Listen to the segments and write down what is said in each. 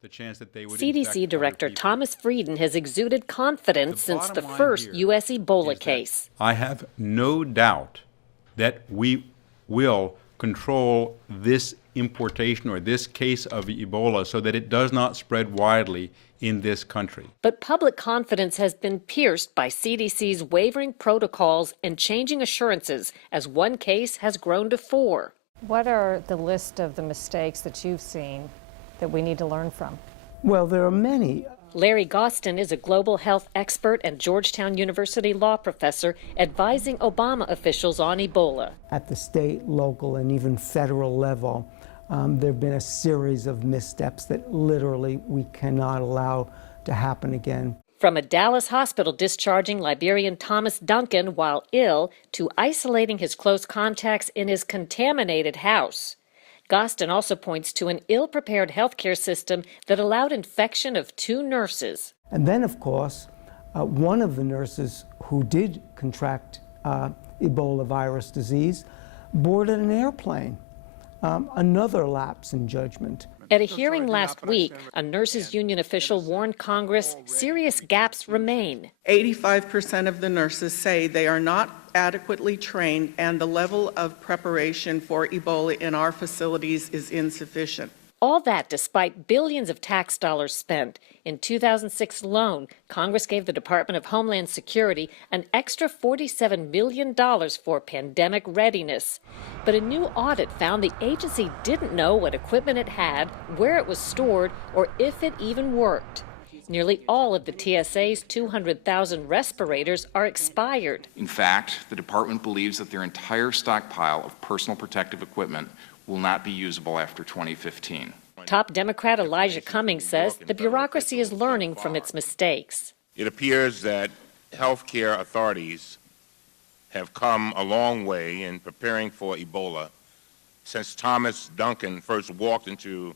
the chance that they would CDC Director Thomas Frieden has exuded confidence since the first U.S. Ebola case. I have no doubt that we will control this importation or this case of Ebola so that it does not spread widely in this country. But public confidence has been pierced by CDC's wavering protocols and changing assurances as one case has grown to 4. What are the list of the mistakes that you've seen that we need to learn from? Well, there are many. Larry Gostin is a global health expert and Georgetown University law professor advising Obama officials on Ebola. At the state, local, and even federal level, there have been a series of missteps that literally we cannot allow to happen again. From a Dallas hospital discharging Liberian Thomas Duncan while ill to isolating his close contacts in his contaminated house. Gostin also points to an ill-prepared healthcare system that allowed infection of 2 nurses. And then, of course, one of the nurses who did contract Ebola virus disease boarded an airplane. Another lapse in judgment. At a hearing last week, a nurses' union official warned Congress serious gaps remain. 85% of the nurses say they are not adequately trained and the level of preparation for Ebola in our facilities is insufficient. All that despite billions of tax dollars spent. In 2006 alone, Congress gave the Department of Homeland Security an extra $47 million for pandemic readiness. But a new audit found the agency didn't know what equipment it had, where it was stored, or if it even worked. Nearly all of the TSA's 200,000 respirators are expired. In fact, the department believes that their entire stockpile of personal protective equipment will not be usable after 2015. Top Democrat Elijah Cummings says the bureaucracy is learning from its mistakes. It appears that healthcare authorities have come a long way in preparing for Ebola since Thomas Duncan first walked into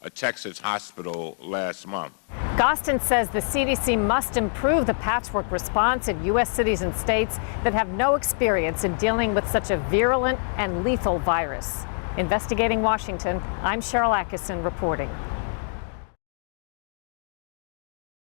a Texas hospital last month. Gostin says the CDC must improve the patchwork response in U.S. cities and states that have no experience in dealing with such a virulent and lethal virus. Investigating Washington, I'm Cheryl Atkinson reporting.